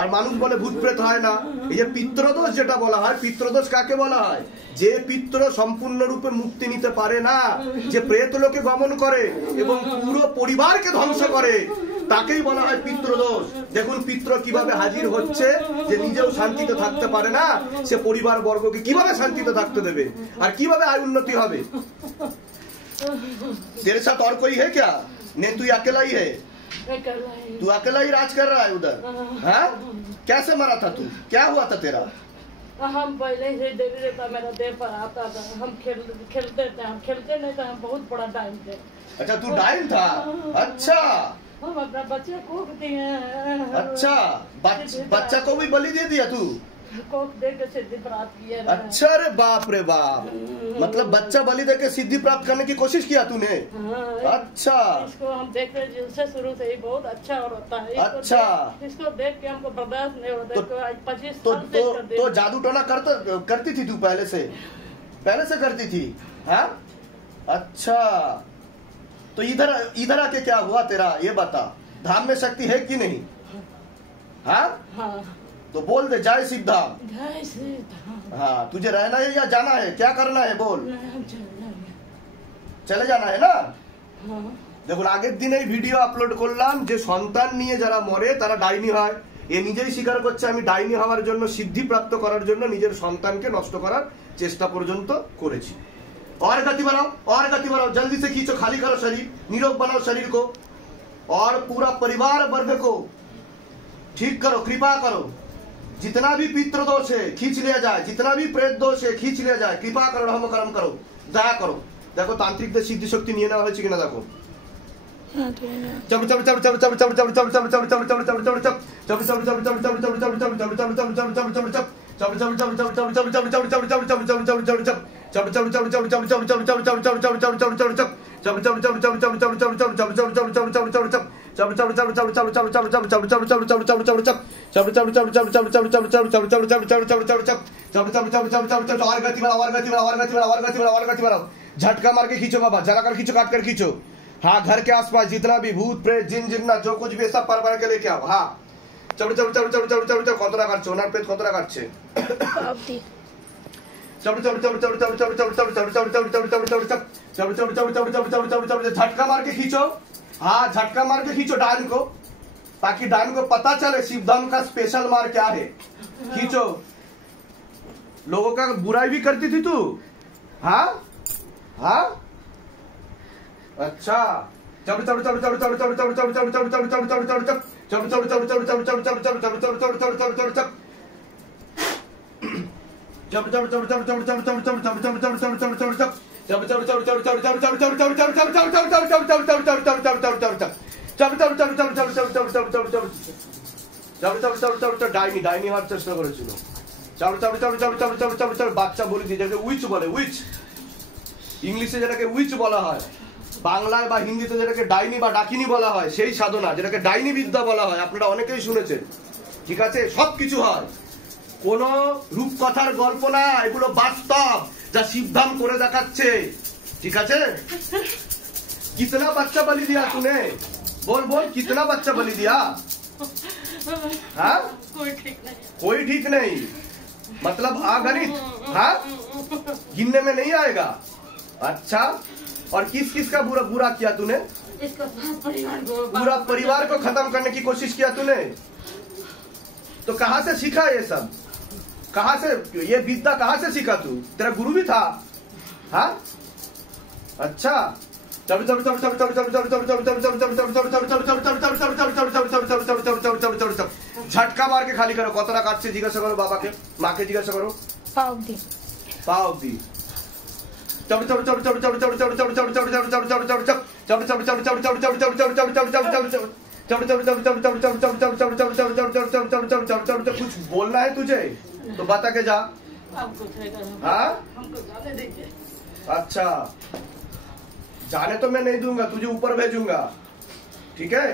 আর মানুষ বলে ভূত প্রেত হয় না। এই যে পিতৃদোষ যেটা বলা হয়, পিতৃদোষ কাকে বলা হয়? যে পিতৃ সম্পূর্ণরূপে মুক্তি নিতে পারে না, যে প্রেত লোকে গমন করে এবং পুরো পরিবারকে ধ্বংস করে, তাকেই বলা হয় পিতৃদোষ। দেখুন পিতৃ কিভাবে হাজির হচ্ছে, যে নিজেও শান্তিতে থাকতে পারে না, সে পরিবার বর্গকে কিভাবে শান্তিতে থাকতে দেবে আর কিভাবে আয় উন্নতি হবে। तेरे साथ और कोई है क्या? नहीं, तू अकेला ही है। तू अकेला ही राज कर रहा है उधर? हाँ? कैसे मरा था तू? क्या हुआ था तेरा? हम पहले से देख रहता, मेरा देह पर आता था, हम खेलते थे, हम खेलते नहीं था, हम बहुत बड़ा डाइन थे। अच्छा तू डाइन था? अच्छा हम अपना बच्चे को दिए। अच्छा बच्चा को भी बलि दे दिया तू? कोक दे के सिद्धि प्राप्त किया। अच्छा रे बाप रे बाप, मतलब बच्चा बलि दे के सिद्धि प्राप्त करने की कोशिश किया तूने? अच्छा, इसको हम देख रहे जिनसे शुरू से ही बहुत अच्छा और होता है। अच्छा, इसको देख के हमको बर्दाश्त नहीं होता। तो 25 तो जादू टोना करती थी तू? पहले से करती थी? हाँ अच्छा, तो इधर आके क्या हुआ तेरा, ये बता। धाम में शक्ति है कि नहीं? हाँ हाँ, तो बोल दे जय सिद्धाम। जय सिद्धाम। हाँ, तुझे रहना है या जाना है, क्या करना है बोल? चले जाना है ना? দেখুন আগের দিনেই ভিডিও আপলোড করলাম যে সন্তান নিয়ে যারা মরে তারা ডাইনি হয়। এ নিজেই স্বীকার করছে আমি ডাইনি হওয়ার জন্য, সিদ্ধি প্রাপ্ত করার জন্য নিজের সন্তানকে নষ্ট করার চেষ্টা পর্যন্ত করেছি। और गति बढ़ाओ, जल्दी से खींचो, खाली करो शरीर, निरोग बनाओ शरीर को और पूरा परिवार वर्ग को ठीक करो, कृपा करो। जितना भी पितृ दोष है खींच लिया जाए, जितना भी प्रेत दोष है खींच लिया जाए। कृपा करो, रहम करम करो, दया करो। देखो तांत्रिकদের সিদ্ধি শক্তি নিয়ে নেওয়া হয়েছে কিনা দেখো। झटका मार के खींचो बाबा, जला कर खींचो, काट कर खींचो। हाँ, घर के आसपास जितना भी भूत प्रेत जिन जिन्ना जो कुछ भी सब पर के लेके आओ। हाँ, কতটা কাটছে ওনার পেট, কতটা কাটছে? झटका मार के खींचो। हाँ, झटका मार के खींचो डायन को, ताकि डायन को पता चले शिवधाम का स्पेशल मार क्या है। खींचो। लोगों का बुराई भी करती थी तू? हाँ हाँ, अच्छा। ডাইনি হওয়ার চেষ্টা করেছিল। বাচ্চা বলে দিয়ে যাকে উইচ বলে, উইচ ইংলিশে যেটাকে উইচ বলা হয়, বাংলায় বা হিন্দিতে যেটাকে ডাইনি বা ডাকিনি বলা হয়, সেই সাধনা যেটাকে ডাইনি বিদ্যা বলা হয়, আপনারা অনেকেই শুনেছেন। ঠিক আছে, সবকিছু হয়, কোন রূপকথার গল্প না, এগুলো বাস্তব যা শিবধাম করে দেখাচ্ছে। ঠিক আছে, कितना बच्चा बलि दिया तूने? बोल कितना बच्चा बलि दिया? हाँ, कोई ठीक नहीं मतलब अगणित। हाँ, गिनने में नहीं आएगा। अच्छा, और किस का बुरा किया तूने? पूरा परिवार को खत्म करने की कोशिश किया तूने। तो कहाँ से सीखा ये सब? कहाँ से ये विद्या कहाँ से सीखा तू? तेरा गुरु भी था? हाँ, अच्छा। झटका मार के खाली करो। कतरा काटছে জিজ্ঞাসা করো বাবাকে, মাকে জিজ্ঞাসা করো। পা অবধি। कुछ बोलना है तुझे तो बता के जा। हाँ, अच्छा, जाने तो मैं नहीं दूंगा, तुझे ऊपर भेजूंगा। ठीक है,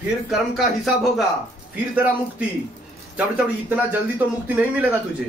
फिर कर्म का हिसाब होगा, फिर तेरा मुक्ति। इतना जल्दी तो मुक्ति नहीं मिलेगा तुझे।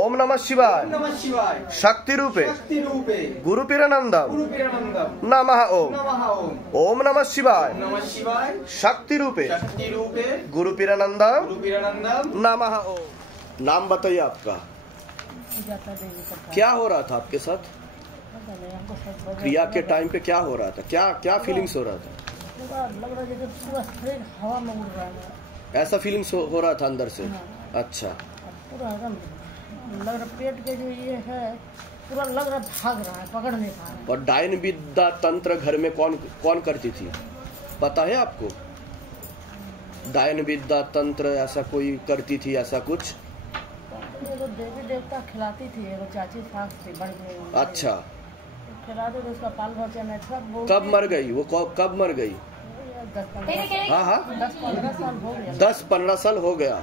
ओम नमः शिवाय ओम नमः शिवाय शक्ति रूपे शक्ति रूपे गुरु पीरानंदम गुरु पीरानंदम नमः ओम नमः ओम ओम नमः शिवाय ओम नमः शिवाय शक्ति रूपे शक्ति रूपे गुरु पीरानंदम गुरु पीरानंदम नमः ओम। नाम बताइए आपका, जाता देवी का क्या हो रहा था आपके साथ? पता नहीं, हमको सब बजा- क्रिया के टाइम पे क्या हो रहा था? क्या क्या फीलिंग्स हो रहा था? पूरा लग रहा है जैसे पूरा शरीर हवा में उड़ रहा है मेरा। ऐसा फीलिंग्स हो रहा था अंदर से? अच्छा, अब पूरा एकदम लग रहा पेट के जो ये है पूरा लग रहा भाग रहा है, पकड़ नहीं पा रहा है। और डायन विद्या तंत्र घर में कौन कौन करती थी, पता है आपको? डायन विद्या तंत्र ऐसा कोई करती थी, ऐसा कुछ? ये तो देवी देवता खिलाती थी, वो चाची सास थी बड़ी बड़ी। अच्छा, खिलाते थे, उसका पाल बच्चा में सब बोल कब मर गई वो? कब मर गई? 10-15 हाँ, 10-15 साल हो गया। 10-15 साल हो गया।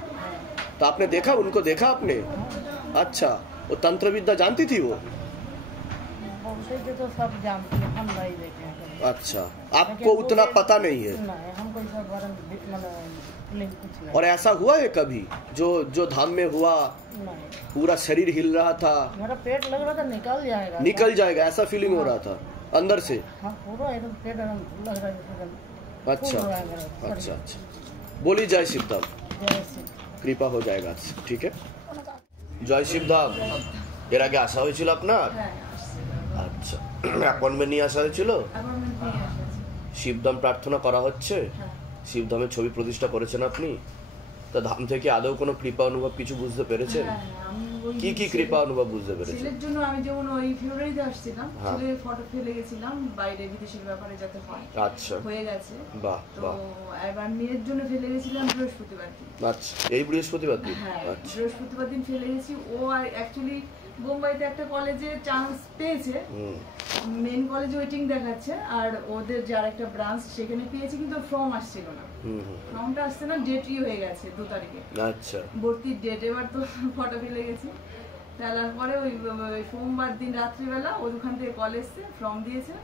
तो आपने देखा, उनको देखा आपने? अच्छा, वो तंत्र विद्या जानती थी वो? बोलते थे तो सब जानते हैं, हम नहीं देखे हैं कभी। अच्छा, आपको उतना पता नहीं है? नहीं, हमको इस बारे में कुछ नहीं। और ऐसा हुआ है कभी जो धाम में हुआ, नहीं, पूरा शरीर हिल रहा था, मेरा पेट लग रहा था निकल जाएगा, निकल जाएगा, ऐसा फीलिंग हो रहा था अंदर से? हाँ, पूरा एकदम पेट एकदम लग रहा है जैसे एकदम अच्छा फूल रहा है मेरा शरीर। अच्छा अच्छा, बोली जय शिवधाम, जय श्री কৃপা হয়ে যায়গা, ঠিক আছে? জয় শিবধাম। এর আগে আসা হয়েছিল আপনার? আচ্ছা, অ্যাপয়েন্টমেন্ট নিয়ে আসা হয়েছিল? শিবধাম প্রার্থনা করা হচ্ছে, শিবধামের ছবি প্রতিষ্ঠা করেছেন আপনি? তা ধাম থেকে আদৌ কোনো কৃপা অনুভব কিছু বুঝতে পেরেছেন? কি কি কৃপা অনুভব বুঝতে পেরেছেন? ছেলের জন্য আমি যেমন ওই ফেব্রুয়ারিতে আসছিলাম, হ্যাঁ। ছেলের ফটো ফেলে গেছিলাম বাইরে বিদেশের ব্যাপারে যাতে হয়, আচ্ছা, হয়ে গেছে। বাহ তো বাহ, এবার মেয়ের জন্য ফেলে গেছিলাম বৃহস্পতিবার দিন। আচ্ছা, এই বৃহস্পতিবার দিন? হ্যাঁ, আচ্ছা, বৃহস্পতিবার দিন ফেলে গেছি। ও আর অ্যাকচুয়ালি বোম্বাইতে একটা কলেজে চান্স পেয়েছে, হুম, মেন কলেজ ওয়েটিং দেখাচ্ছে, আর ওদের যে আরেকটা ব্রাঞ্চ সেখানে পেয়েছে, কিন্তু ফর্ম আসছিল না। হুম হুম, ফর্মটা আসছে না, ডেটই হয়ে গেছে 2 তারিখে আচ্ছা, ভর্তির ডেট। এবার তো ফটো ফেলে গেছি, ফেলার পরে ওই সোমবার দিন রাত্রিবেলা ওখান থেকে কল এসছে, ফর্ম দিয়েছে,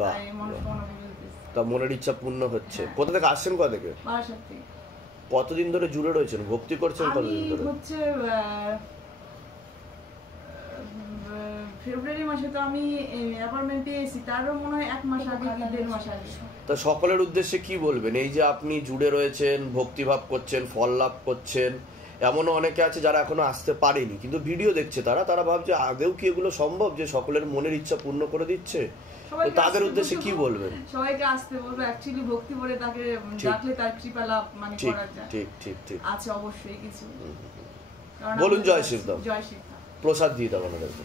বাহ তাই মনস্কামনা পূরণ হয়েছে। তা মনের ইচ্ছা পূর্ণ হচ্ছে। কোথা থেকে আসছেন, কোথা থেকে? বারাসাত থেকে। কতদিন ধরে জুড়ে রয়েছেন, ভক্তি করছেন আমি কতদিন ধরে? হচ্ছে ফেব্রুয়ারি মাসে তো আমি অ্যাপয়েন্টমেন্ট পেয়েছি, তারও মনে হয় 1 মাস আগে কি 1.5 মাস আগে। তা সকলের উদ্দেশ্যে কি বলবেন? এই যে আপনি জুড়ে রয়েছেন, ভক্তিভাব করছেন, ফল লাভ করছেন, এমনও অনেকে আছে যারা এখনো আসতে পারেনি, কিন্তু ভিডিও দেখছে, তারা ভাবছে আদেও কি এগুলো সম্ভব যে সকলের মনের ইচ্ছা পূর্ণ করে দিচ্ছে? তো তাদের উদ্দেশ্যে কি বলবেন? সবাইকে আসতে বলবো, অ্যাকচুয়ালি ভক্তি করে তাকে ডাকলে তার কৃপা লাভ মানে ঠিক করা যায়। ঠিক ঠিক ঠিক, আছে অবশ্যই কিছু। কারণ বলুন আমাদের জয় শিবধাম। জয় শিবধাম। প্রসাদ দিয়ে দেবেন ওনাদেরকে।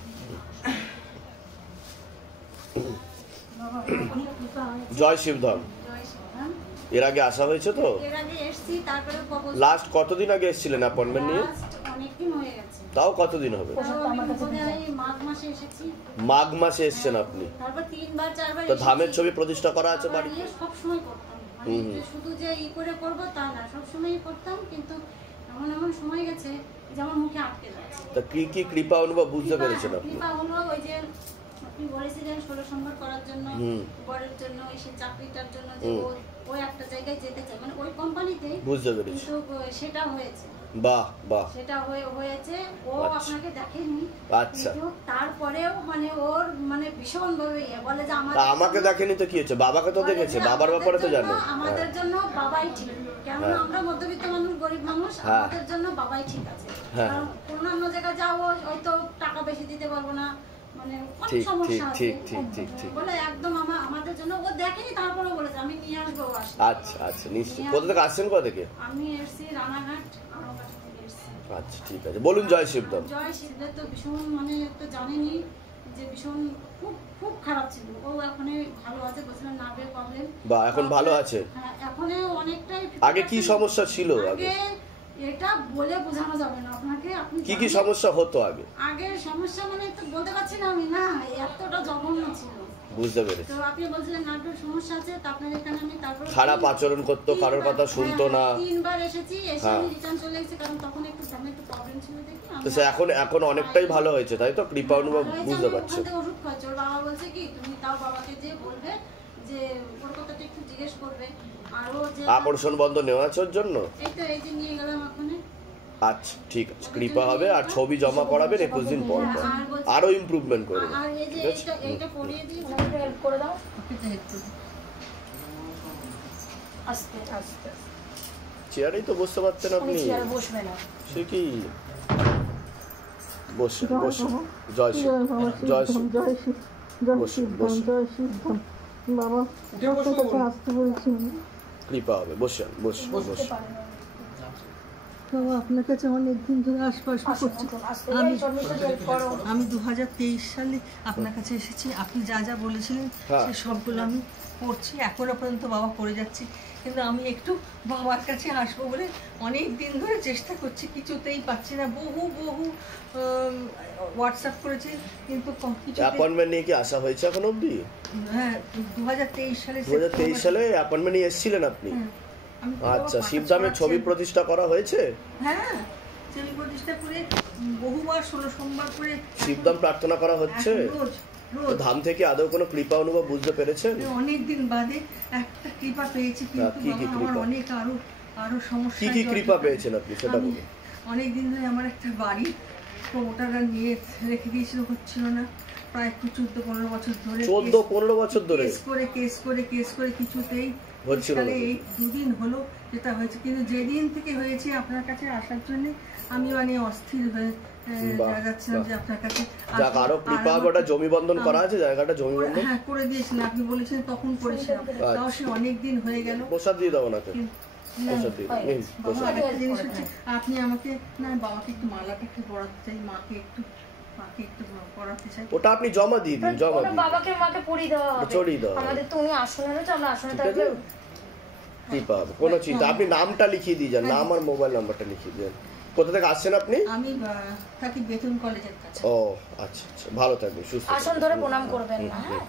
জয় শিবধাম। এর আগে আসা হয়েছে তো? এর আগে এসেছি, তারপরে লাস্ট কতদিন আগে এসেছিলেন অ্যাপয়েন্টমেন্ট নিয়ে? অনেকদিন হয়ে গেছে। তাও কতদিন হবে? মাঘ মাসে এসেছি, মাঘ মাসে এসেছেন আপনি? তারপর 3-4 তো ধামের ছবি প্রতিষ্ঠা করা আছে বাড়ি? সব সময় করতাম, মানে যে শুধু যে ই করে করবো তা না, সব সময়ই করতাম, কিন্তু এমন এমন সময় গেছে যে আমার মুখে আটকে যাচ্ছে। তা কি কি কৃপা অনুভব বুঝতে পেরেছেন আপনি? কৃপা হলো ওই যে আপনি বলেছিলেন 16 সম্বর করার জন্য, বরের জন্য, ওই সে চাকরিটার জন্য, যে ওই একটা জায়গায় যেতে চায়, মানে ওই কোম্পানিতে, বুঝতে পেরেছি। কিন্তু সেটা হয়েছে। বাহ বাহ, সেটা হয়েছে। ও আপনাকে দেখেনি, আচ্ছা, কিন্তু তারপরেও মানে ওর মানে ভীষণ ভাবে বলে যে তা আমাকে দেখেনি তো কি হচ্ছে, বাবাকে তো দেখেছে, বাবার ব্যাপারে তো জানে। আমাদের জন্য বাবাই ঠিক, কেননা আমরা মধ্যবিত্ত মানুষ, গরিব মানুষ, আমাদের জন্য বাবাই ঠিক আছে। কারণ অন্যান্য জায়গায় যাও হয়তো টাকা বেশি দিতে পারবো না, মানে অনেক সমস্যা আছে, বলে একদম আমাদের জন্য ও দেখেনি, তারপরেও বলেছে আমি নিয়ে আসবো। আচ্ছা আচ্ছা, নিশ্চয়ই। কোথা থেকে আসছেন, কোথা থেকে? আমি এসছি রানাঘাট, আড়াঘাট থেকে এসছি। আচ্ছা ঠিক আছে, বলুন জয় শিবধাম। জয় শিবধাম। তো ভীষণ মানে তো জানেনি যে ভীষণ খুব খুব খারাপ ছিল, ও এখন ভালো আছে, বলছিলাম নার্ভের প্রবলেম। বা এখন ভালো আছে? হ্যাঁ, এখন অনেকটাই। আগে কি সমস্যা ছিল? আগে এটা বলে বোঝানো যাবে না আপনাকে। আপনি কি কি সমস্যা হতো আগে? আগের সমস্যা মানে তো বলতে পারছি না আমি, না এতটা জঘন্য ছিল। বুঝতে পেরেছি। তো আপনি বলছিলেন নার্ভের সমস্যা আছে, তো আপনার এখানে আমি তারপর খারাপ আচরণ করতো, কারোর কথা শুনতো না। 3 বার এসেছি, এসে আমি রিটার্ন চলে গেছি, কারণ তখন একটু প্রবলেম ছিল দেখি। তো সে এখন অনেকটাই ভালো হয়েছে, তাই তো? কৃপা অনুভব বুঝতে পারছে। ওষুধ খাচ্ছে, ওর বাবা বলছে কি তুমি তাও বাবাকে যে বলবে যে ওর কথাটা একটু জিজ্ঞেস করবে। আর ও যে আকর্ষণ বন্ধ নেওয়া আছে ওর জন্য। এই তো এই যে নিয়ে গেলাম ওখানে। আচ্ছা ঠিক আছে, কৃপা হবে। আর ছবি জমা করাবেন 21 দিন পর পর, আরো ইমপ্রুভমেন্ট করবেন। আর এই যে এইটা পরিয়ে দিয়ে হেল্প করে দাও। আস্তে আস্তে চেয়ারেই তো বসতে পারতেন আপনি। বসবে না সে কি বসুন বসুন। জয় শ্রী জয় শ্রী বসুন বসুন। বাবা আসতে বলছি, কৃপা হবে, বসুন বসুন বসুন। বাবা আপনার কাছে অনেকদিন ধরে আশপাশ করছি। আমি 2023 সালে আপনার কাছে এসেছি, আপনি যা যা বলেছিলেন সে সবগুলো আমি করছি, এখনো পর্যন্ত বাবা করে যাচ্ছি। কিন্তু আমি একটু বাবার কাছে আসবো বলে অনেক দিন ধরে চেষ্টা করছি, কিছুতেই পাচ্ছি না। বহু হোয়াটসঅ্যাপ করেছি কিন্তু অ্যাপয়েন্টমেন্ট নিয়ে কি আসা হয়েছে এখন অবধি? হ্যাঁ 2023 সালে অ্যাপয়েন্টমেন্ট নিয়ে এসেছিলেন আপনি? আচ্ছা, শিবধামের ছবি প্রতিষ্ঠা করা হয়েছে? হ্যাঁ ছবি প্রতিষ্ঠা করে বহুবার 16 সোমবার করে শিবধাম প্রার্থনা করা হচ্ছে। ধাম থেকে আদৌ কোনো কৃপা অনুভব বুঝতে পেরেছেন? অনেকদিন বাদে একটা কৃপা পেয়েছি, কিন্তু আমার অনেক আরো সমস্যা। কি কৃপা পেয়েছেন আপনি সেটা বলুন। অনেকদিন ধরে আমার একটা বাড়ি প্রমোটাররা নিয়ে রেখে দিয়েছিল, হচ্ছিল না। প্রায় 14-15 বছর ধরে 14-15 বছর ধরে কেস করে কিছুতেই হচ্ছিল না। এই দুদিন হলো যেটা হয়েছে, কিন্তু যেদিন থেকে হয়েছে আপনার কাছে আসার জন্য আমি মানে অস্থির হয়ে যাচ্ছিলাম যে আপনার কাছে। আরো কৃপা ওটা জমি বন্ধন করা আছে, জায়গাটা জমি বন্ধন হ্যাঁ করে দিয়েছিলেন, আপনি বলেছেন তখন করেছিলাম। তাও সে অনেকদিন হয়ে গেল। প্রসাদ দিয়ে দাও ওনাকে, প্রসাদ দিয়ে দাও। একটা জিনিস হচ্ছে, আপনি আমাকে না বাবাকে একটু মালাটা একটু পরাতে চাই, মাকে একটু পরাতে চাই। ওটা আপনি জমা দিয়ে দিন, জমা দিন। বাবাকে মাকে পরিয়ে দেওয়া হবে, চড়িয়ে দাও। আমাদের তো উনি আসনে রয়েছে, আমরা আসনে থাকলে কৃপা হবে, কোনো চিন্তা। আপনি নামটা লিখিয়ে দিয়ে যান, নাম আর মোবাইল নাম্বারটা লিখিয়ে দেন। কোথা থেকে আসছেন আপনি? আমি থাকি বেতন কলেজের কাছে। ও আচ্ছা আচ্ছা, ভালো থাকবেন, সুস্থ আসন ধরে প্রণাম করবেন না। হ্যাঁ